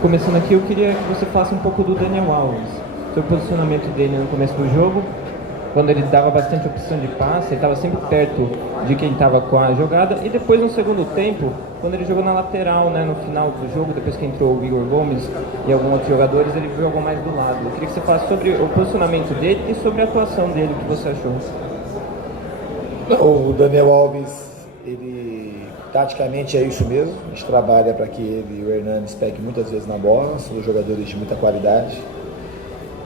Começando aqui, eu queria que você falasse um pouco do Daniel Alves, sobre o posicionamento dele no começo do jogo, quando ele dava bastante opção de passe, ele estava sempre perto de quem estava com a jogada, e depois no segundo tempo, quando ele jogou na lateral, né, no final do jogo, depois que entrou o Igor Gomes e alguns outros jogadores, ele jogou mais do lado. Eu queria que você falasse sobre o posicionamento dele e sobre a atuação dele, o que você achou. O Daniel Alves, ele taticamente é isso mesmo. A gente trabalha para que ele e o Hernandes peguem muitas vezes na bola, são jogadores de muita qualidade.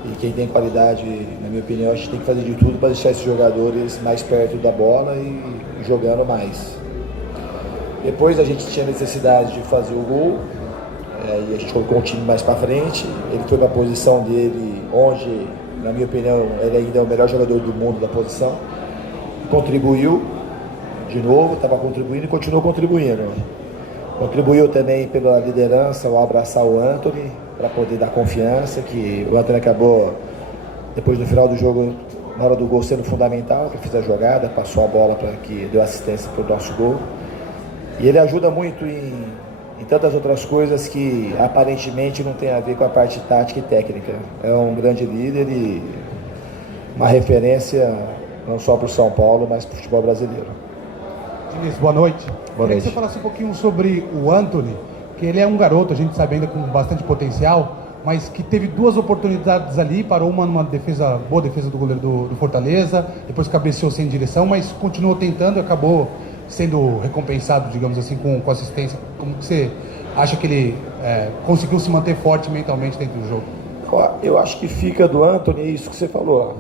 E quem tem qualidade, na minha opinião, a gente tem que fazer de tudo para deixar esses jogadores mais perto da bola e jogando mais. Depois a gente tinha necessidade de fazer o gol, e a gente colocou o time mais para frente. Ele foi para a posição dele, onde, na minha opinião, ele ainda é o melhor jogador do mundo da posição. Contribuiu de novo, estava contribuindo e continuou contribuindo. Contribuiu também pela liderança ao abraçar o Antony, para poder dar confiança, que o Antony acabou, depois do final do jogo, na hora do gol, sendo fundamental, que fez a jogada, passou a bola para que deu assistência para o nosso gol. E ele ajuda muito em tantas outras coisas que aparentemente não tem a ver com a parte tática e técnica. É um grande líder e uma referência não só para o São Paulo, mas para o futebol brasileiro. Diniz, boa noite. Boa Queria noite. que você falasse um pouquinho sobre o Antony, que ele é um garoto, a gente sabe ainda com bastante potencial, mas que teve duas oportunidades ali, parou uma numa defesa, boa defesa do goleiro do Fortaleza, depois cabeceou sem direção, mas continuou tentando e acabou sendo recompensado, digamos assim, com assistência. Como que você acha que ele conseguiu se manter forte mentalmente dentro do jogo? Eu acho que fica do Antony, é isso que você falou.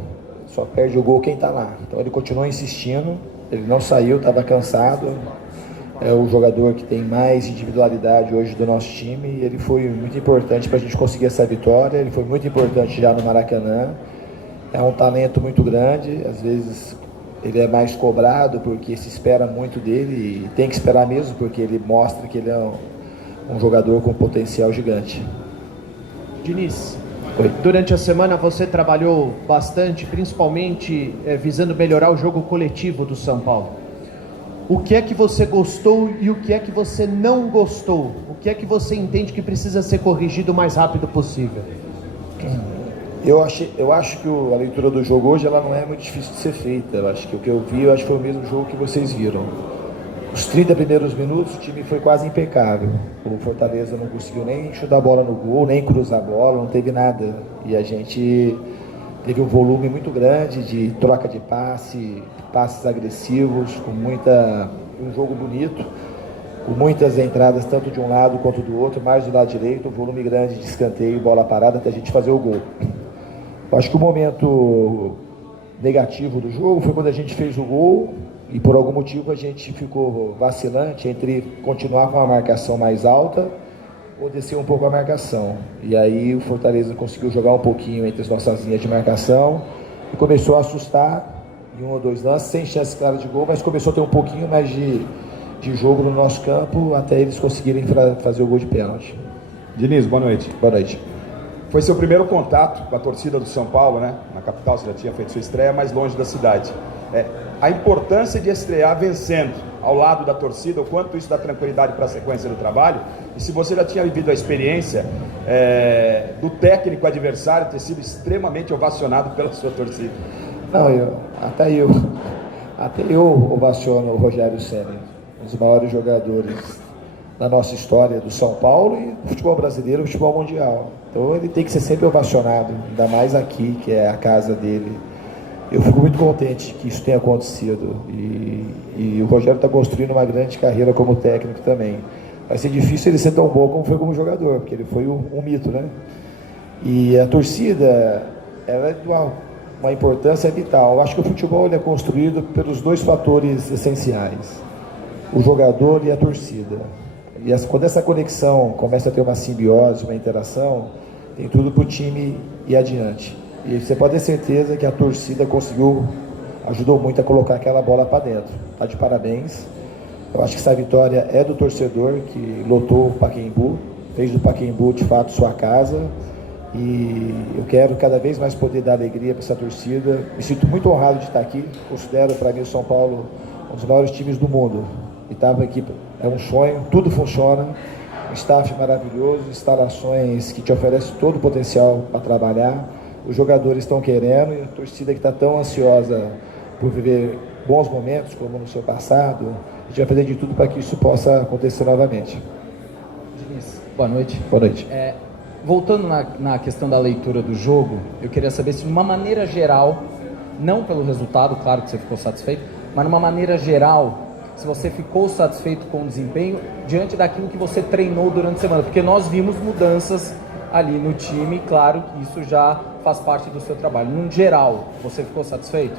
Só perde o gol quem está lá. Então ele continuou insistindo, ele não saiu, estava cansado. É o jogador que tem mais individualidade hoje do nosso time e ele foi muito importante para a gente conseguir essa vitória. Ele foi muito importante já no Maracanã. É um talento muito grande, às vezes ele é mais cobrado porque se espera muito dele e tem que esperar mesmo porque ele mostra que ele é um jogador com potencial gigante. Diniz, Oi. durante a semana você trabalhou bastante, principalmente visando melhorar o jogo coletivo do São Paulo. O que é que você gostou e o que é que você não gostou? O que é que você entende que precisa ser corrigido o mais rápido possível? Eu acho que a leitura do jogo hoje ela não é muito difícil de ser feita. Eu acho que o que eu vi, eu acho que foi o mesmo jogo que vocês viram. Os 30 primeiros minutos o time foi quase impecável. O Fortaleza não conseguiu nem chutar a bola no gol, nem cruzar a bola, não teve nada. E a gente teve um volume muito grande de troca de passes agressivos, com um jogo bonito, com muitas entradas tanto de um lado quanto do outro, mais do lado direito, um volume grande de escanteio, bola parada até a gente fazer o gol. Eu acho que o momento negativo do jogo foi quando a gente fez o gol e por algum motivo a gente ficou vacilante entre continuar com a marcação mais alta ou descer um pouco a marcação. E aí o Fortaleza conseguiu jogar um pouquinho entre as nossas linhas de marcação e começou a assustar em um ou dois lances, sem chance clara de gol, mas começou a ter um pouquinho mais de jogo no nosso campo até eles conseguirem fazer o gol de pênalti. Diniz, boa noite. Boa noite. Foi seu primeiro contato com a torcida do São Paulo, né? Na capital, você já tinha feito sua estreia, mais longe da cidade. A importância de estrear vencendo ao lado da torcida, o quanto isso dá tranquilidade para a sequência do trabalho, e se você já tinha vivido a experiência do técnico adversário ter sido extremamente ovacionado pela sua torcida. Não, até eu ovaciono o Rogério Ceni, um dos maiores jogadores da nossa história do São Paulo e do futebol brasileiro e do futebol mundial. Então ele tem que ser sempre ovacionado, ainda mais aqui, que é a casa dele. Eu fico muito contente que isso tenha acontecido e o Rogério está construindo uma grande carreira como técnico também. Vai ser difícil ele ser tão bom como foi como jogador, porque ele foi um mito, né? E a torcida, ela é de uma importância vital. Eu acho que o futebol ele é construído pelos dois fatores essenciais, o jogador e a torcida. E quando essa conexão começa a ter uma simbiose, uma interação, tem tudo para o time ir adiante. E você pode ter certeza que a torcida ajudou muito a colocar aquela bola para dentro. Está de parabéns. Eu acho que essa vitória é do torcedor que lotou o Pacaembu, fez do Pacaembu de fato sua casa. E eu quero cada vez mais poder dar alegria para essa torcida. Me sinto muito honrado de estar aqui. Considero para mim o São Paulo um dos maiores times do mundo. E estava aqui, é um sonho, tudo funciona. staff maravilhoso, instalações que te oferecem todo o potencial para trabalhar. Os jogadores estão querendo e a torcida que está tão ansiosa por viver bons momentos como no seu passado, a gente vai fazer de tudo para que isso possa acontecer novamente. Diniz, boa noite. Boa noite. Voltando na questão da leitura do jogo, eu queria saber se de uma maneira geral, não pelo resultado, claro que você ficou satisfeito, mas de uma maneira geral, se você ficou satisfeito com o desempenho diante daquilo que você treinou durante a semana, porque nós vimos mudanças ali no time, claro que isso já faz parte do seu trabalho. No geral, você ficou satisfeito?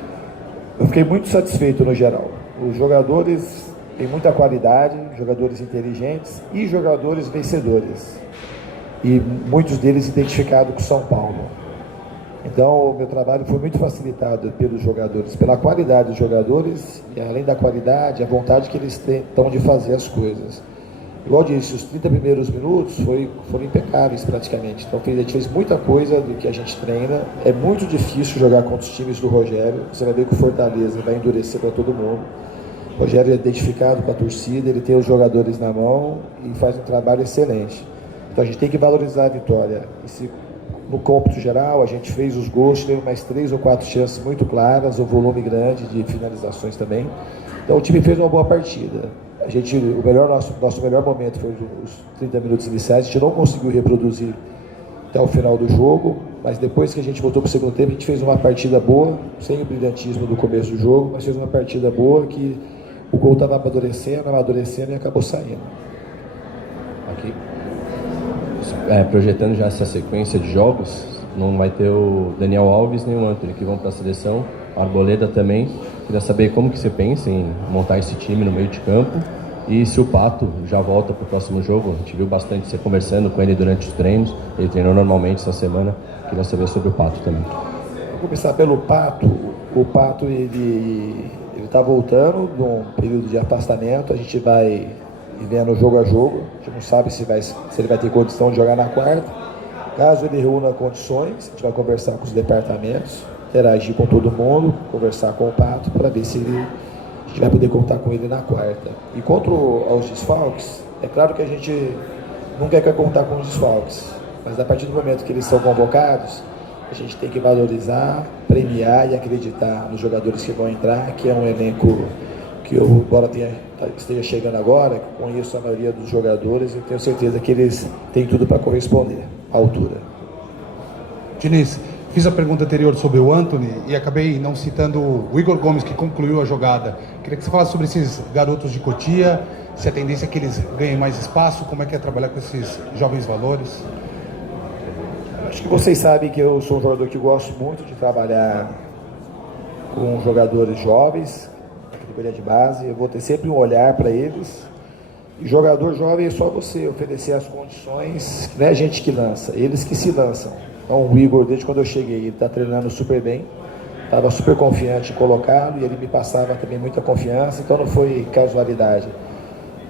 Eu fiquei muito satisfeito no geral. Os jogadores têm muita qualidade, jogadores inteligentes e jogadores vencedores. E muitos deles identificados com São Paulo. Então, o meu trabalho foi muito facilitado pelos jogadores, pela qualidade dos jogadores e, além da qualidade, a vontade que eles têm de fazer as coisas. Igual eu disse, os 30 primeiros minutos foram impecáveis praticamente. Então, a gente fez muita coisa do que a gente treina. É muito difícil jogar contra os times do Rogério. Você vai ver que o Fortaleza vai endurecer para todo mundo. O Rogério é identificado com a torcida, ele tem os jogadores na mão e faz um trabalho excelente. Então, a gente tem que valorizar a vitória. No cômputo geral, a gente fez os gols, teve mais 3 ou 4 chances muito claras, um volume grande de finalizações também. Então, o time fez uma boa partida. Nosso melhor momento foi os 30 minutos iniciais. A gente não conseguiu reproduzir até o final do jogo, mas depois que a gente voltou para o segundo tempo, a gente fez uma partida boa, sem o brilhantismo do começo do jogo, mas fez uma partida boa que o gol estava amadurecendo e acabou saindo. Aqui. Projetando já essa sequência de jogos, não vai ter o Daniel Alves nem o Antony que vão para a seleção, a Arboleda também. Queria saber como que você pensa em montar esse time no meio de campo e se o Pato já volta para o próximo jogo. A gente viu bastante você conversando com ele durante os treinos, ele treinou normalmente essa semana. Queria saber sobre o Pato também. Vou começar pelo Pato. O Pato ele está voltando de um período de afastamento. A gente vai vendo jogo a jogo. A gente não sabe se ele vai ter condição de jogar na quarta. Caso ele reúna condições, a gente vai conversar com os departamentos, interagir com todo mundo, conversar com o Pato para ver se a gente vai poder contar com ele na quarta. E quanto aos desfalques, é claro que a gente não quer contar com os desfalques, mas a partir do momento que eles são convocados, a gente tem que valorizar, premiar e acreditar nos jogadores que vão entrar, que é um elenco que eu, embora esteja chegando agora, conheço a maioria dos jogadores e tenho certeza que eles têm tudo para corresponder à altura. Diniz, fiz a pergunta anterior sobre o Antony e acabei não citando o Igor Gomes, que concluiu a jogada. Queria que você falasse sobre esses garotos de Cotia, se a tendência é que eles ganhem mais espaço, como é que é trabalhar com esses jovens valores? Acho que vocês sabem que eu sou um jogador que gosto muito de trabalhar com jogadores jovens, na categoria de base. Eu vou ter sempre um olhar para eles. E jogador jovem é só você oferecer as condições, não é a gente que lança, eles que se lançam. Então o Igor, desde quando eu cheguei, ele está treinando super bem, estava super confiante em colocá-lo e ele me passava também muita confiança, então não foi casualidade.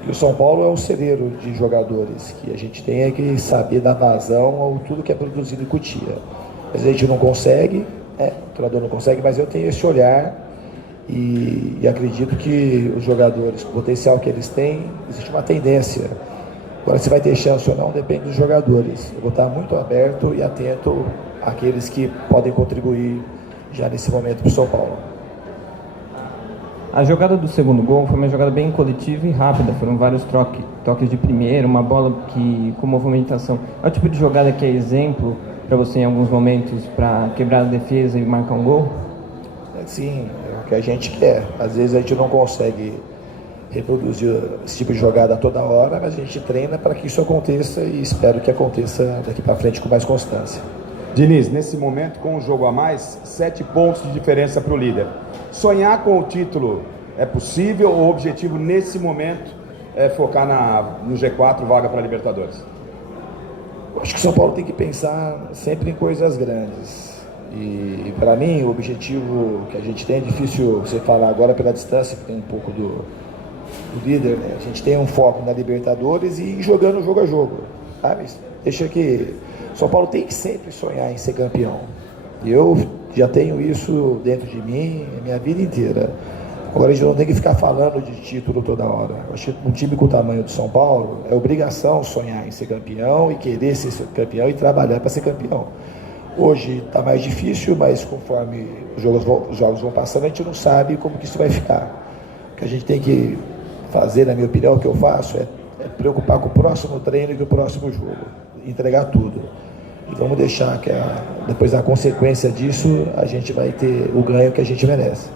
E o São Paulo é um celeiro de jogadores, que a gente tem que saber dar vazão ao tudo que é produzido em Cotia. Às vezes a gente não consegue, o treinador não consegue, mas eu tenho esse olhar e acredito que os jogadores, com o potencial que eles têm, existe uma tendência. Agora, se vai ter chance ou não, depende dos jogadores. Eu vou estar muito aberto e atento àqueles que podem contribuir já nesse momento para o São Paulo. A jogada do segundo gol foi uma jogada bem coletiva e rápida. Foram vários toques de primeira, uma bola com movimentação. É o tipo de jogada que é exemplo para você em alguns momentos para quebrar a defesa e marcar um gol? Sim, é o que a gente quer. Às vezes a gente não consegue reproduzir esse tipo de jogada toda hora, mas a gente treina para que isso aconteça e espero que aconteça daqui para frente com mais constância. Diniz, nesse momento, com o jogo a mais, 7 pontos de diferença para o líder. Sonhar com o título é possível ou o objetivo nesse momento é focar no G4, vaga para a Libertadores? Eu acho que o São Paulo tem que pensar sempre em coisas grandes. E para mim, o objetivo que a gente tem, é difícil você falar agora pela distância, que tem um pouco do líder, né? A gente tem um foco na Libertadores e jogando jogo a jogo, sabe? Deixa que São Paulo tem que sempre sonhar em ser campeão. E eu já tenho isso dentro de mim a minha vida inteira. Agora a gente não tem que ficar falando de título toda hora. Eu acho que um time com o tamanho do São Paulo é obrigação sonhar em ser campeão e querer ser campeão e trabalhar para ser campeão. Hoje está mais difícil, mas conforme os jogos vão passando, a gente não sabe como que isso vai ficar. O que a gente tem que fazer, na minha opinião, o que eu faço é preocupar com o próximo treino e com o próximo jogo. Entregar tudo. E vamos deixar que depois, a consequência disso, a gente vai ter o ganho que a gente merece.